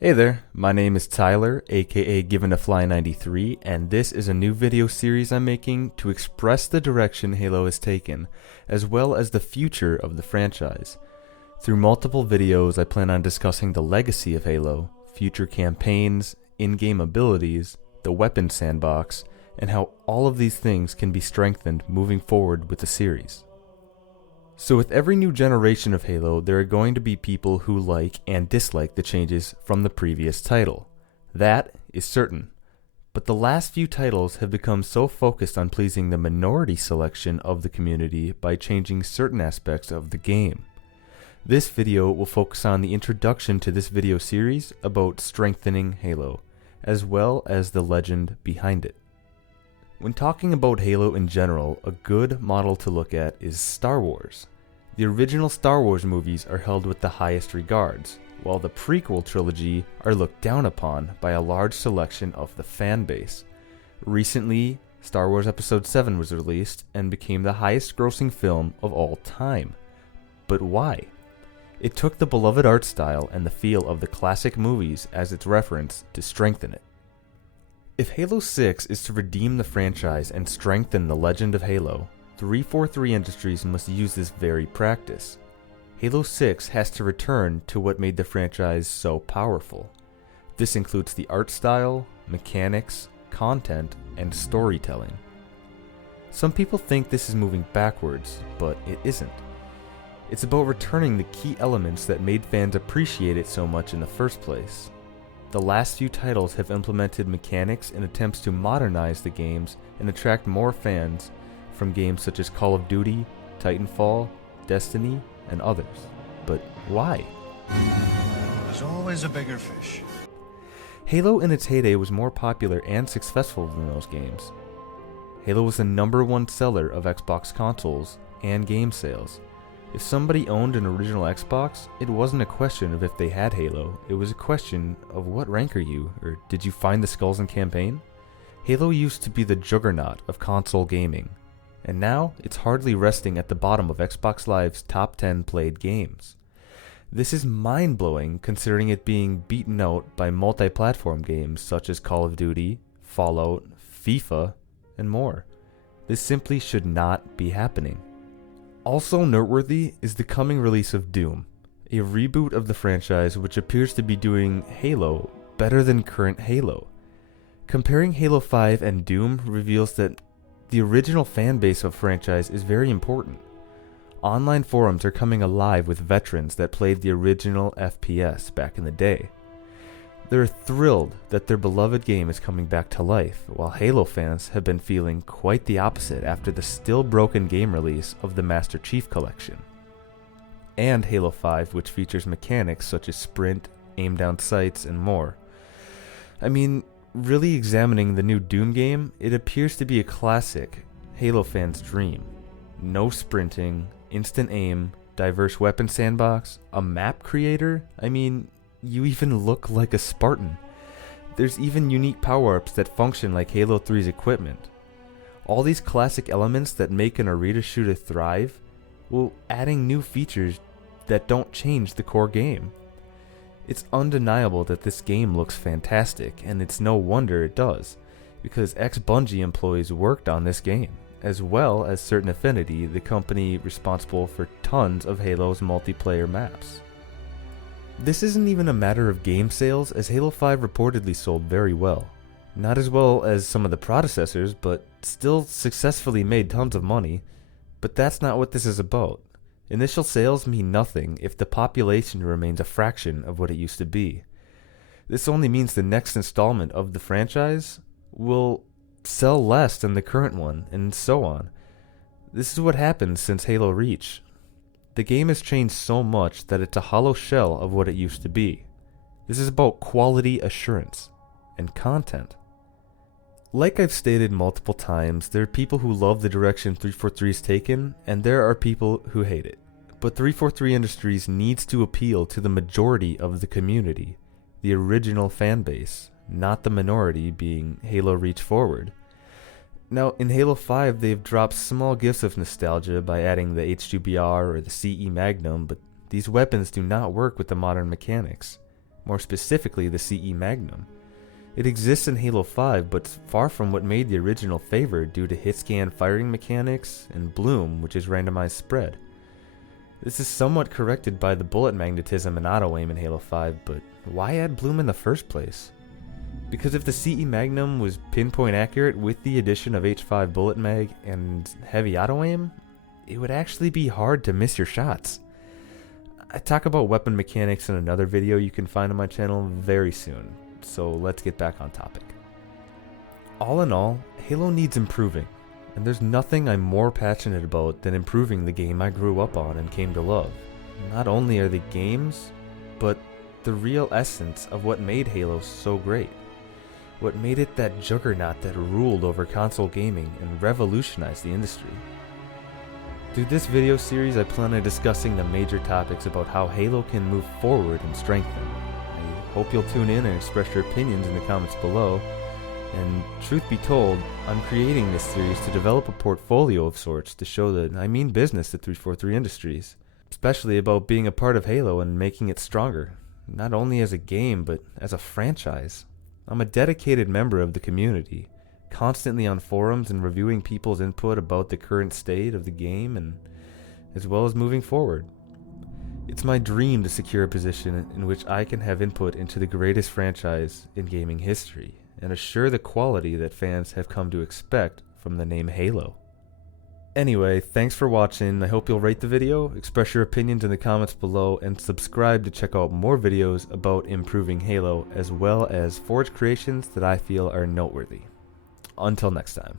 Hey there, my name is Tyler, aka GivenToFly93, and this is a new video series I'm making to express the direction Halo has taken, as well as the future of the franchise. Through multiple videos, I plan on discussing the legacy of Halo, future campaigns, in-game abilities, the weapon sandbox, and how all of these things can be strengthened moving forward with the series. So with every new generation of Halo, there are going to be people who like and dislike the changes from the previous title. That is certain. But the last few titles have become so focused on pleasing the minority selection of the community by changing certain aspects of the game. This video will focus on the introduction to this video series about strengthening Halo, as well as the legend behind it. When talking about Halo in general, a good model to look at is Star Wars. The original Star Wars movies are held with the highest regards, while the prequel trilogy are looked down upon by a large selection of the fan base. Recently, Star Wars Episode 7 was released and became the highest grossing film of all time. But why? It took the beloved art style and the feel of the classic movies as its reference to strengthen it. If Halo 6 is to redeem the franchise and strengthen the legend of Halo, 343 Industries must use this very practice. Halo 6 has to return to what made the franchise so powerful. This includes the art style, mechanics, content, and storytelling. Some people think this is moving backwards, but it isn't. It's about returning the key elements that made fans appreciate it so much in the first place. The last few titles have implemented mechanics in attempts to modernize the games and attract more fans from games such as Call of Duty, Titanfall, Destiny, and others. But why? There's always a bigger fish. Halo in its heyday was more popular and successful than those games. Halo was the #1 seller of Xbox consoles and game sales. If somebody owned an original Xbox, it wasn't a question of if they had Halo, it was a question of what rank are you, or did you find the skulls in campaign? Halo used to be the juggernaut of console gaming, and now it's hardly resting at the bottom of Xbox Live's top 10 played games. This is mind-blowing considering it being beaten out by multi-platform games such as Call of Duty, Fallout, FIFA, and more. This simply should not be happening. Also noteworthy is the coming release of Doom, a reboot of the franchise which appears to be doing Halo better than current Halo. Comparing Halo 5 and Doom reveals that the original fan base of the franchise is very important. Online forums are coming alive with veterans that played the original FPS back in the day. They're thrilled that their beloved game is coming back to life, while Halo fans have been feeling quite the opposite after the still broken game release of the Master Chief Collection. And Halo 5, which features mechanics such as sprint, aim down sights, and more. I mean, really examining the new Doom game, it appears to be a classic Halo fan's dream. No sprinting, instant aim, diverse weapon sandbox, a map creator, you even look like a Spartan. There's even unique power-ups that function like Halo 3's equipment. All these classic elements that make an arena shooter thrive, while adding new features that don't change the core game. It's undeniable that this game looks fantastic, and it's no wonder it does, because ex-Bungie employees worked on this game, as well as Certain Affinity, the company responsible for tons of Halo's multiplayer maps. This isn't even a matter of game sales, as Halo 5 reportedly sold very well. Not as well as some of the predecessors, but still successfully made tons of money. But that's not what this is about. Initial sales mean nothing if the population remains a fraction of what it used to be. This only means the next installment of the franchise will sell less than the current one, and so on. This is what happens since Halo Reach. The game has changed so much that it's a hollow shell of what it used to be. This is about quality assurance and content. Like I've stated multiple times, there are people who love the direction 343 has taken, and there are people who hate it. But 343 Industries needs to appeal to the majority of the community, the original fan base, not the minority being Halo Reach Forward. Now, in Halo 5, they've dropped small gifts of nostalgia by adding the H2BR or the CE Magnum, but these weapons do not work with the modern mechanics. more specifically the CE Magnum. It exists in Halo 5, but it's far from what made the original favor due to hit-scan firing mechanics and bloom, which is randomized spread. This is somewhat corrected by the bullet magnetism and auto-aim in Halo 5, but why add bloom in the first place? Because if the CE Magnum was pinpoint accurate with the addition of H5 bullet mag and heavy auto-aim, it would actually be hard to miss your shots. I talk about weapon mechanics in another video you can find on my channel very soon, so let's get back on topic. All in all, Halo needs improving, and there's nothing I'm more passionate about than improving the game I grew up on and came to love. Not only are the games, but the real essence of what made Halo so great. What made it that juggernaut that ruled over console gaming and revolutionized the industry. Through this video series, I plan on discussing the major topics about how Halo can move forward and strengthen. I hope you'll tune in and express your opinions in the comments below. And truth be told, I'm creating this series to develop a portfolio of sorts to show that I mean business at 343 Industries, especially about being a part of Halo and making it stronger, not only as a game, but as a franchise. I'm a dedicated member of the community, constantly on forums and reviewing people's input about the current state of the game and as well as moving forward. It's my dream to secure a position in which I can have input into the greatest franchise in gaming history and assure the quality that fans have come to expect from the name Halo. Anyway, thanks for watching. I hope you'll rate the video, express your opinions in the comments below, and subscribe to check out more videos about improving Halo, as well as Forge creations that I feel are noteworthy. Until next time.